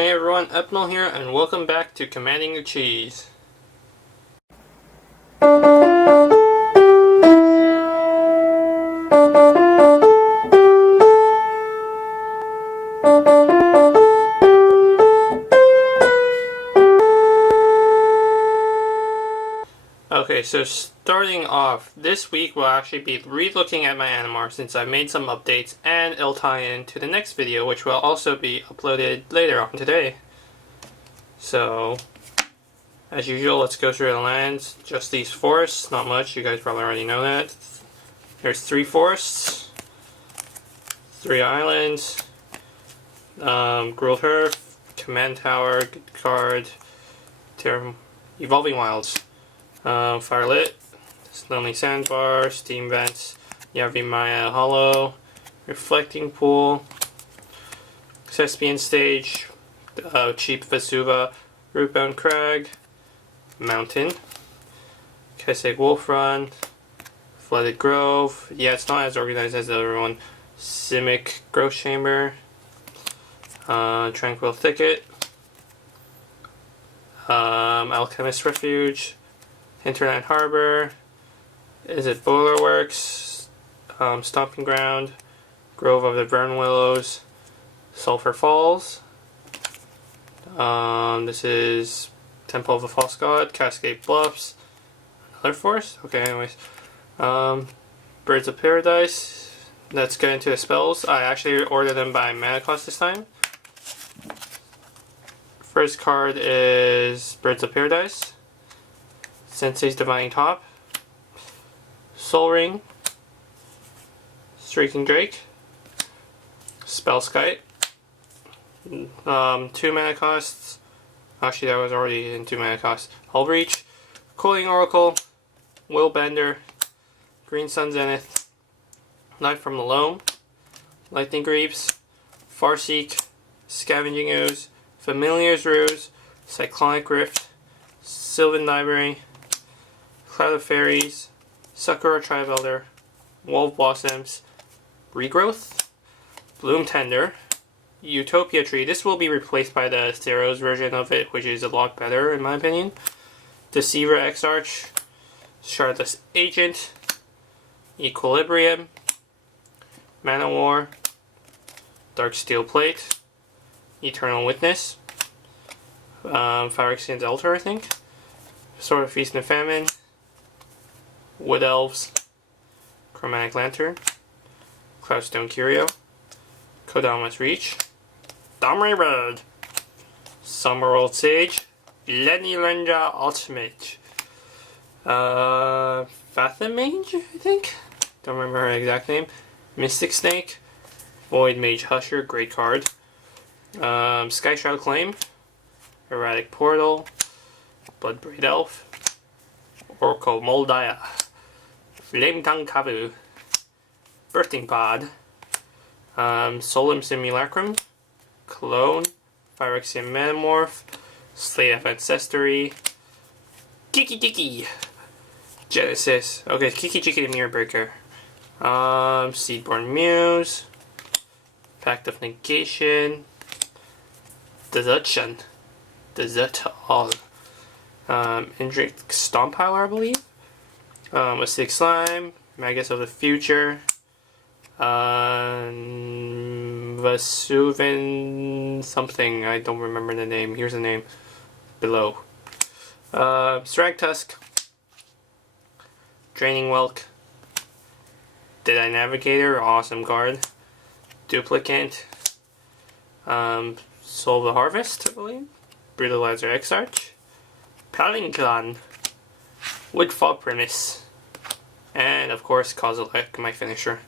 Hey everyone, Epnol here, and welcome back to Commanding the Cheese. Okay, so starting off, this week we'll actually be re-looking at my Animar since I made some updates, and it'll tie into the next video, which will also be uploaded later on today. So, as usual, let's go through the lands. Just these forests, not much, you guys probably already know that. There's 3 forests, 3 islands, Grove Hearth, Command Tower, good card, Evolving Wilds. Firelit, Lonely Sandbar, Steam Vents, Yavimaya Hollow, Reflecting Pool, Thespian Stage, Cheap Vesuva, Rootbound Crag, Mountain, Keseg Wolf Run, Flooded Grove, yeah, it's not as organized as the other one, Simic Growth Chamber, Tranquil Thicket, Alchemist Refuge, Hinterland Harbor, is it Boiler Works, Stomping Ground, Grove of the Burn Willows, Sulphur Falls, this is Temple of the False God, Cascade Bluffs, another forest? Okay, anyways. Birds of Paradise, let's get into the spells. I actually ordered them by mana cost this time. First card is Birds of Paradise. Sensei's Divining Top, Soul Ring, Streaking Drake, Spellskite, 2 mana costs, actually that was already in 2 mana costs, Hull Breach, Cooling Oracle, Willbender, Green Sun Zenith, Knife from the Loam, Lightning Greaves, Farseek, Scavenging Ooze, Familiar's Ruse, Cyclonic Rift, Sylvan Library, Cloud of Fairies, Sakura Tribe Elder, Wolf Blossoms, Regrowth, Bloom Tender, Utopia Tree. This will be replaced by the Theros version of it, which is a lot better in my opinion. Deceiver Exarch, Shardless Agent, Equilibrium, Mana War, Dark Steel Plate, Eternal Witness, Phyrexian's Altar, I think, Sword of Feast and Famine, Wood Elves, Chromatic Lantern, Cloudstone Curio, Kodama's Reach, Domri Road, Summerworld Sage, Lenny Lenja Ultimate, Fathom Mage, I think? Don't remember her exact name. Mystic Snake, Void Mage Husher, great card. Sky Shroud Claim, Erratic Portal, Bloodbraid Elf, Oracle Moldaya, Flame Tongue Kabu, Birthing Pod, Solemn Simulacrum, Clone, Phyrexian Metamorph, Slate of Ancestry, Kiki Genesis, okay, Kiki the Mirror Breaker, Seedborn Muse, Pact of Negation, Desertion, Desert All, Indric Stompiler, I believe, Acidic Slime, Magus of the Future, Vesuvian something, I don't remember the name, here's the name below. Strag Tusk, Draining Welk, Deadeye Navigator, awesome card, Duplicant, Soul of the Harvest, I believe, Brutalizer Exarch, Palinklon, Woodfall Premise, and of course Kozilek, my finisher.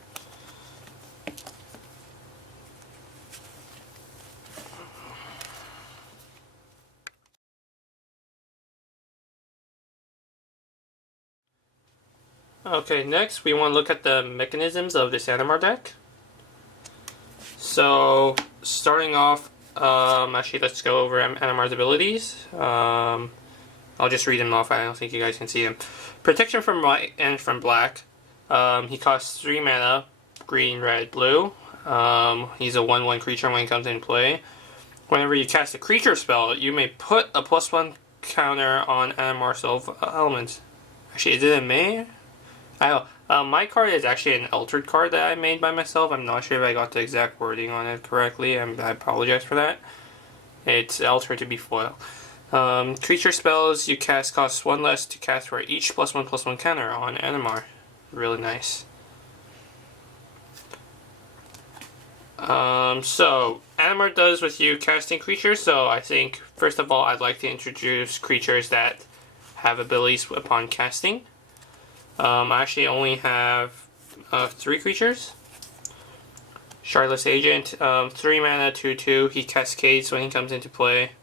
Okay, next we want to look at the mechanisms of this Animar deck. So, starting off, actually let's go over Animar's abilities. I'll just read them off, I don't think you guys can see them. Protection from white and from black. He costs 3 mana, green, red, blue. He's a 1/1 creature when he comes into play. Whenever you cast a creature spell, you may put a +1 counter on Animar elements. Actually, is it a may? I don't know. My card is actually an altered card that I made by myself. I'm not sure if I got the exact wording on it correctly. I apologize for that. It's altered to be foil. Creature spells you cast cost 1 less to cast for each +1/+1 counter on Animar. Really nice. So Animar does with you casting creatures, so I think first of all I'd like to introduce creatures that have abilities upon casting. I actually only have 3 creatures. Shardless Agent, 3 mana, 2/2. He cascades when he comes into play.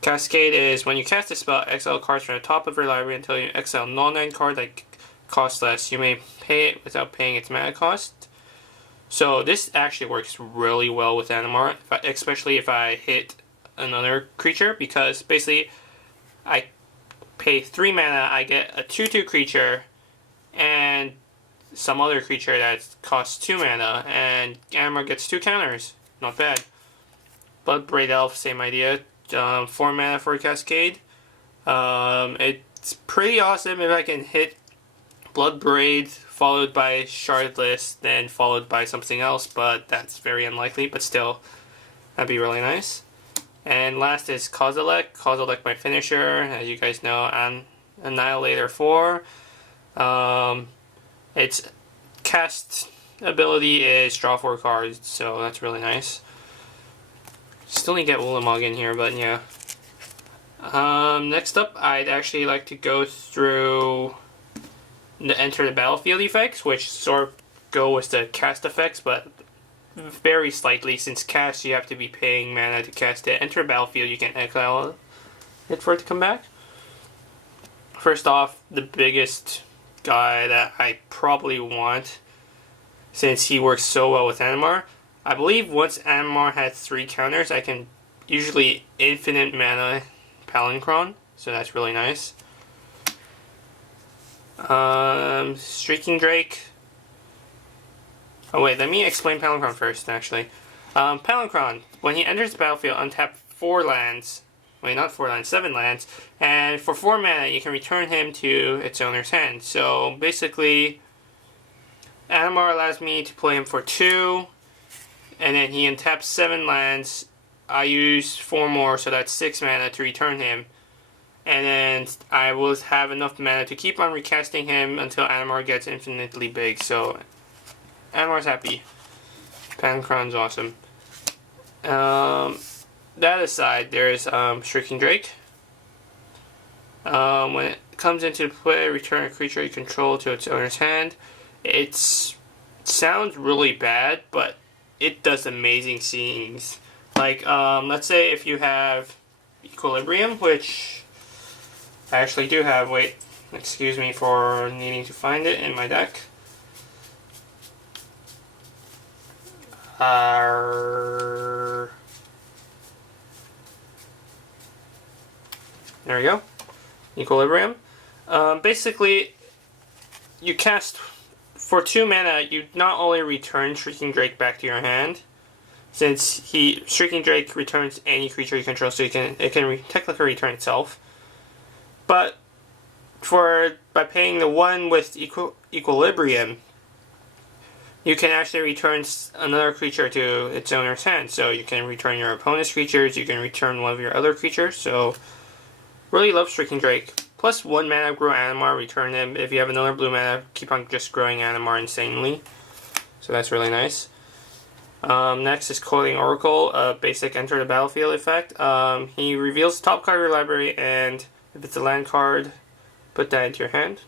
Cascade is when you cast a spell, exile cards from the top of your library until you exile non-land card that costs less. You may pay it without paying its mana cost. So this actually works really well with Animar, especially if I hit another creature, because basically I pay 3 mana, I get a 2/2 creature and some other creature that costs 2 mana, and Animar gets 2 counters. Not bad. Bloodbraid Elf, same idea. 4 mana for a cascade. It's pretty awesome if I can hit Bloodbraid followed by Shardless, then followed by something else, but that's very unlikely, but still, that'd be really nice. And last is Kozilek. Kozilek, my finisher, as you guys know, Annihilator 4. Its cast ability is draw 4 cards, so that's really nice. Still need to get Ulamog in here, but yeah. Next up, I'd actually like to go through the enter the battlefield effects, which sort of go with the cast effects, but very slightly. Since cast, you have to be paying mana to cast it. Enter the battlefield, you can exile it for it to come back. First off, the biggest guy that I probably want, since he works so well with Animar, I believe once Animar has 3 counters, I can usually infinite mana Palinchron, so that's really nice. Streaking Drake. Oh wait, let me explain Palinchron first, actually. Palinchron, when he enters the battlefield, untap 4 lands. Wait, not 4 lands, 7 lands. And for 4 mana, you can return him to its owner's hand. So basically, Animar allows me to play him for 2, and then he untaps 7 lands. I use 4 more, so that's 6 mana to return him. And then I will have enough mana to keep on recasting him until Animar gets infinitely big. So Animar's happy. Palinchron's awesome. That aside, there's Shrieking Drake. When it comes into play, return a creature you control to its owner's hand. It sounds really bad, but it does amazing things. Like, let's say if you have Equilibrium, which I actually do have. Wait, excuse me for needing to find it in my deck. There we go. Equilibrium. Basically, you cast for 2 mana. You not only return Shrieking Drake back to your hand, since Shrieking Drake returns any creature you control, so it can technically return itself. But by paying the 1 with Equilibrium, you can actually return another creature to its owner's hand. So you can return your opponent's creatures, you can return one of your other creatures. So really love Shrieking Drake. Plus 1 mana grow Animar, return him. If you have another blue mana, keep on just growing Animar insanely. So that's really nice. Next is Coiling Oracle, a basic enter the battlefield effect. He reveals the top card of your library, and if it's a land card, put that into your hand.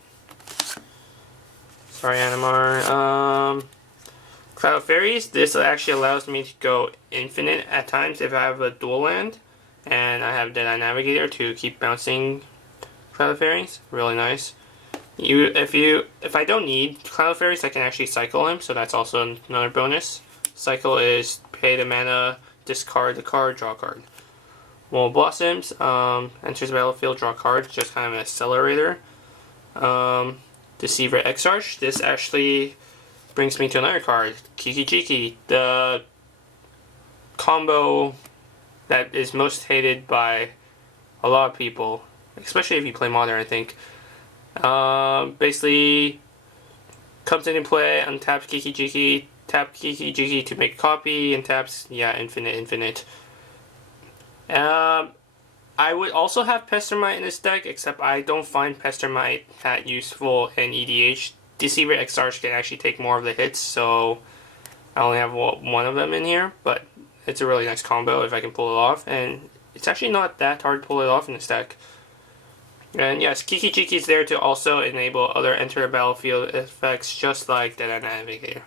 Sorry, Animar. Cloud of Fairies. This actually allows me to go infinite at times if I have a dual land, and I have Deadeye Navigator to keep bouncing Cloud of Fairies. Really nice. If I don't need Cloud of Fairies, I can actually cycle him, so that's also another bonus. Cycle is pay the mana, discard the card, draw a card. Wall of Blossoms, enters the battlefield, draw a card, just kind of an accelerator. Deceiver Exarch, this actually brings me to another card, Kiki Jiki, the combo that is most hated by a lot of people, especially if you play Modern, I think. Basically, comes into play, untaps Kiki Jiki, tap Kiki Jiki to make a copy, and taps, yeah, infinite. I would also have Pestermite in this deck, except I don't find Pestermite that useful in EDH. Deceiver Exarch can actually take more of the hits, so I only have one of them in here, but it's a really nice combo if I can pull it off, and it's actually not that hard to pull it off in this deck. And yes, Kiki Jiki is there to also enable other enter the battlefield effects, just like Dead Navigator.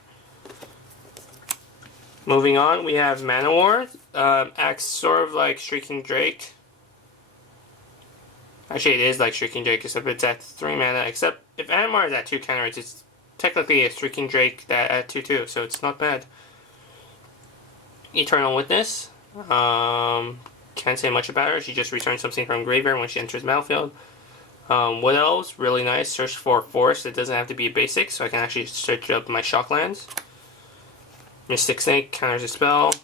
Moving on, we have Manowar. Acts sort of like Shrieking Drake. Actually, it is like Shrieking Drake, except it's at 3 mana. Except if Animar is at 2 counters, it's technically a Shrieking Drake that at 2/2, so it's not bad. Eternal Witness. Can't say much about her. She just returns something from graveyard when she enters the battlefield. Wood Elves, really nice. Search for forest. It doesn't have to be basic, so I can actually search up my Shocklands. Mystic Snake counters a spell.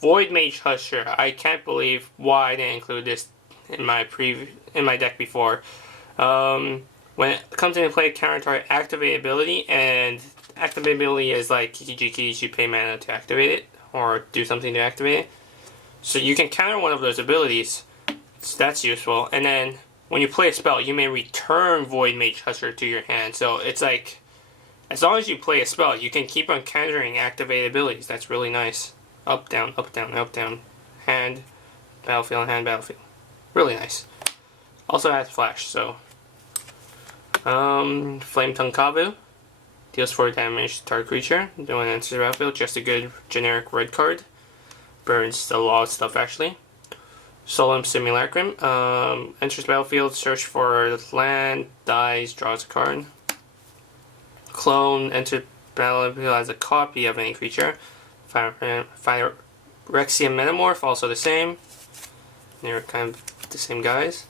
Void Mage Husher. I can't believe why I didn't include this in my deck before. When it comes into play, counter target activate ability, and activate ability is like Kiki Jiki. You pay mana to activate it or do something to activate it. So you can counter one of those abilities. So that's useful. And then when you play a spell, you may return Void Mage Husher to your hand. So it's like, as long as you play a spell, you can keep on countering activated abilities. That's really nice. Up, down, up, down, up, down. Hand, battlefield, hand, battlefield. Really nice. Also has flash, so. Flame Tongue Kavu. Deals 4 damage to target creature. When it enters the battlefield, just a good generic red card. Burns a lot of stuff, actually. Solemn Simulacrum. Enters battlefield, search for land, dies, draws a card. Clone, enter battlefield as a copy of any creature. Phyrexian Metamorph, also the same. They're kind of the same guys.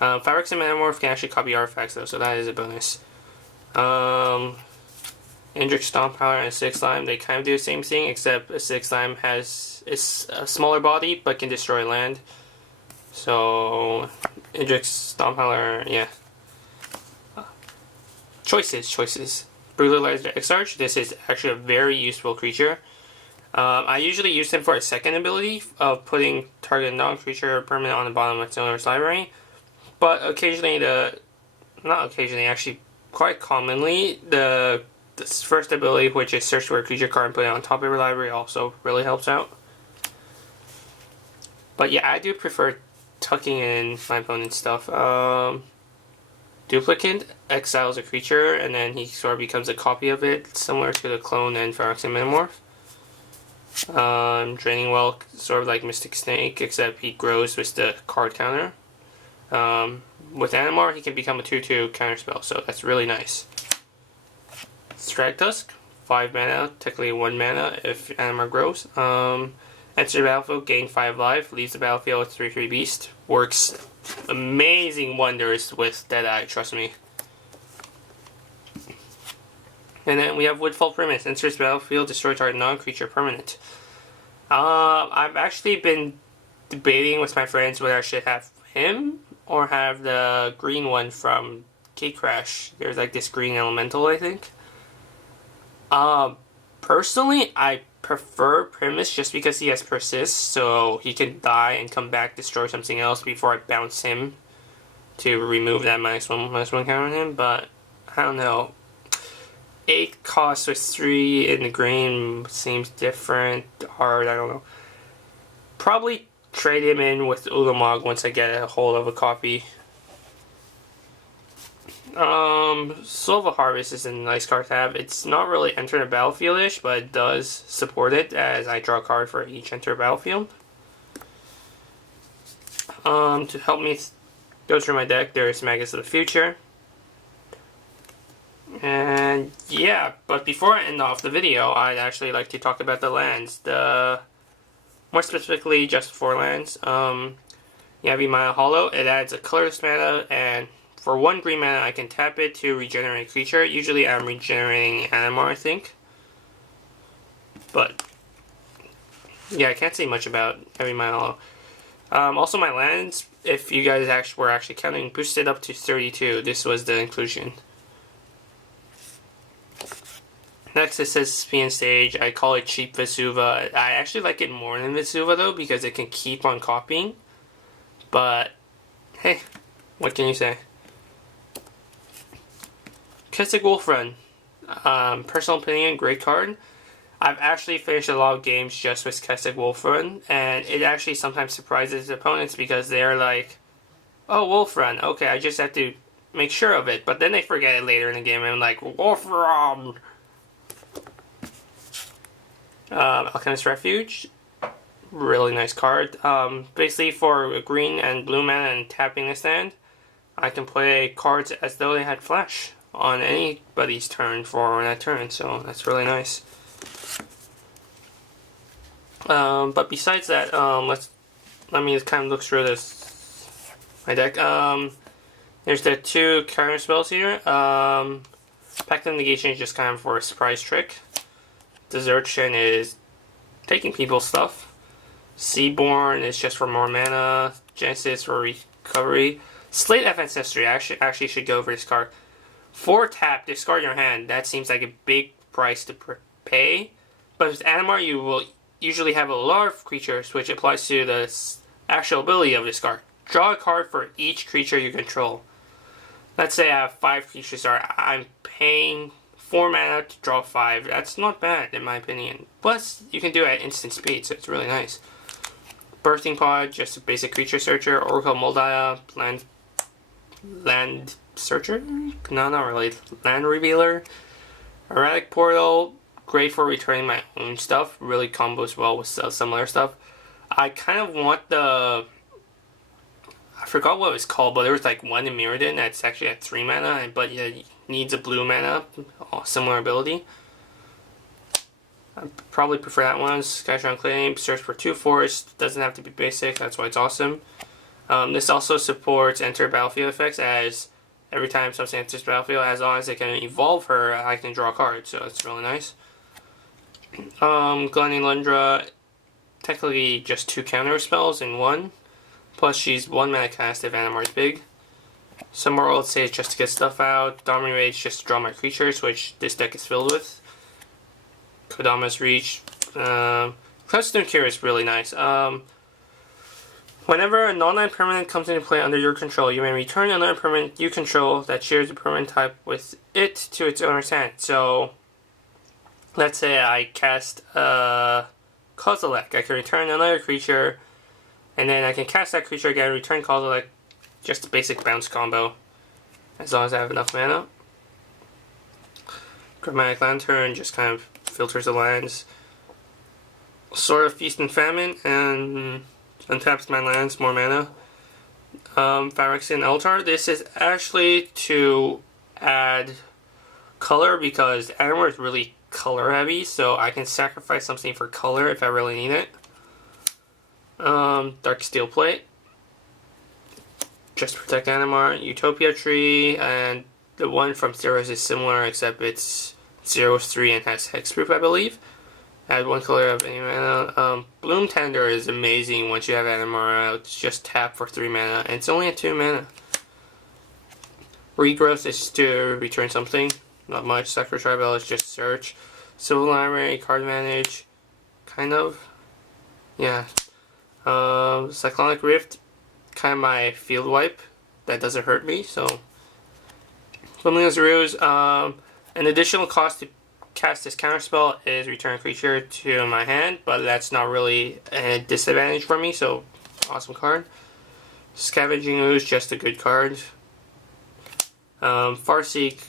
Phyrexian Metamorph can actually copy artifacts though, so that is a bonus. Indrik Stompowder and Six Slime, they kind of do the same thing, except a Six Slime has a smaller body but can destroy land. So Indrik Stompowder, yeah. Choices. Brutalizer Exarch. This is actually a very useful creature. I usually use him for a second ability of putting target non-creature permanent on the bottom of its owner's library. But occasionally actually quite commonly, the first ability, which is search for a creature card and put it on top of your library, also really helps out. But yeah, I do prefer tucking in my opponent's stuff. Duplicant exiles a creature, and then he sort of becomes a copy of it, similar to the clone and Phyrexian Metamorph. Draining Well, sort of like Mystic Snake, except he grows with the card counter. With Animar, he can become a 2/2 counterspell, so that's really nice. Strike Tusk, 5 mana, technically 1 mana if Animar grows. Enter the battlefield, gain 5 life, leaves the battlefield with 3/3 beast. Works amazing wonders with Deadeye, trust me. And then we have Woodfall Premise. Enters the battlefield, destroy target non-creature permanent. I've actually been debating with my friends whether I should have him or have the green one from Gatecrash. There's like this green elemental, I think. Personally, I prefer Primus just because he has Persist, so he can die and come back, destroy something else before I bounce him to remove that -1/-1 counter on him, but I don't know. 8 costs with 3 in the green seems different, hard, I don't know. Probably trade him in with Ulamog once I get a hold of a copy. Soul of a Harvest is a nice card to have. It's not really enter the battlefield-ish, but it does support it as I draw a card for each enter battlefield. To help me go through my deck, there's Magus of the Future. And yeah, but before I end off the video, I'd actually like to talk about the lands. More specifically, just 4 lands. You have Mana Hollow. It adds a colorless mana, and for 1 green mana, I can tap it to regenerate a creature. Usually I'm regenerating Animar, I think. But yeah, I can't say much about Mana Hollow. Also, my lands, if you guys were actually counting, boosted up to 32. This was the inclusion. Next, it says Spin Stage. I call it Cheap Vesuva. I actually like it more than Vesuva, though, because it can keep on copying. But, hey, what can you say? Keswick Wolf Run. Personal opinion, great card. I've actually finished a lot of games just with Keswick Wolf Run, and it actually sometimes surprises opponents because they're like, oh, Wolf Run, okay, I just have to make sure of it, but then they forget it later in the game, and I'm like, Wolf Run! Alchemist Refuge, really nice card. Basically for green and blue mana and tapping a stand, I can play cards as though they had flash on anybody's turn for that turn, so that's really nice. But besides that, let me kind of look through my deck. There's the 2 counter spells here. Pact of Negation is just kind of for a surprise trick. Desertion is taking people's stuff. Seaborn is just for more mana. Genesis for recovery. Slate of Ancestry actually should go over this card. 4 tap, discard your hand. That seems like a big price to pay. But with Animar, you will usually have a lot of creatures, which applies to the actual ability of this card. Draw a card for each creature you control. Let's say I have 5 creatures. I'm paying 4 mana to draw 5. That's not bad, in my opinion. Plus, you can do it at instant speed, so it's really nice. Birthing Pod, just a basic creature searcher. Oracle Moldiah, land searcher? No, not really. Land Revealer. Erratic Portal, great for returning my own stuff. Really combos well with similar stuff. I kind of want the... I forgot what it was called, but there was like one in Mirrodin that's actually at 3 mana, but it needs a blue mana, similar ability. I probably prefer that one. Skyshine Claim, search for 2 forests, doesn't have to be basic, that's why it's awesome. This also supports enter battlefield effects, as every time something enters battlefield, as long as it can evolve her, I can draw a card, so it's really nice. Glenning Lundra, technically just 2 counter spells in one. Plus, she's 1 mana cast if Animar's big. Summer World Sage just to get stuff out. Dominant Rage just to draw my creatures, which this deck is filled with. Kodama's Reach. Cloudstone Cure is really nice. Whenever a non-land permanent comes into play under your control, you may return another permanent you control that shares a permanent type with it to its owner's hand. So, let's say I cast Kozilek. I can return another creature, and then I can cast that creature again, return Kozilek, just a basic bounce combo, as long as I have enough mana. Dramatic Lantern just kind of filters the lands. Sword of Feast and Famine, and untaps my lands, more mana. Phyrexian Altar, this is actually to add color, because Animar is really color heavy, so I can sacrifice something for color if I really need it. Dark Steel Plate, just to protect Animar. Utopia Tree, and the one from Zeros is similar, except it's 0/3 and has hexproof, I believe. Add 1 color of any mana. Bloom Tender is amazing once you have Animar out. It's just tap for 3 mana, and it's only at 2 mana. Regrowth is to return something, not much. Sacred Tribal is just search. Civil Library, card advantage, kind of. Yeah. Cyclonic Rift, kind of my field wipe. That doesn't hurt me, so. Flamingos Ruse, an additional cost to cast this counterspell is return a creature to my hand, but that's not really a disadvantage for me, so awesome card. Scavenging Ooze, just a good card. Farseek,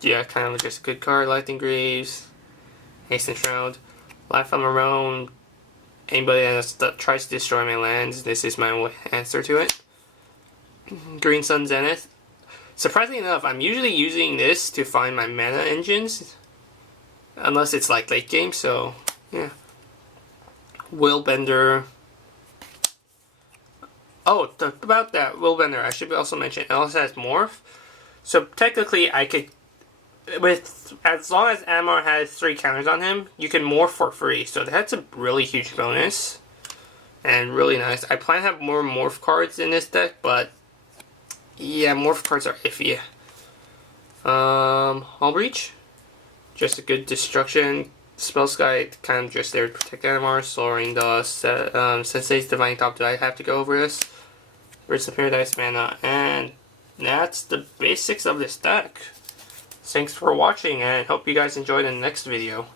yeah, kind of just a good card. Lightning Greaves, Hasten Shroud, Life on Marone. Anybody that tries to destroy my lands, this is my answer to it. Green Sun Zenith. Surprisingly enough, I'm usually using this to find my mana engines, unless it's like late game, so yeah. Willbender. Oh, about that, Willbender, I should also mention, it also has Morph. So technically, I could, as long as Animar has 3 counters on him, you can morph for free. So that's a really huge bonus. and really nice. I plan to have more morph cards in this deck, but yeah, morph cards are iffy. Hull Breach, just a good destruction spell sky, kind of just there to protect Animar, slowing the Sensei's Divine Top. Do I have to go over this? Birds of Paradise mana, and that's the basics of this deck. Thanks for watching, and hope you guys enjoy the next video.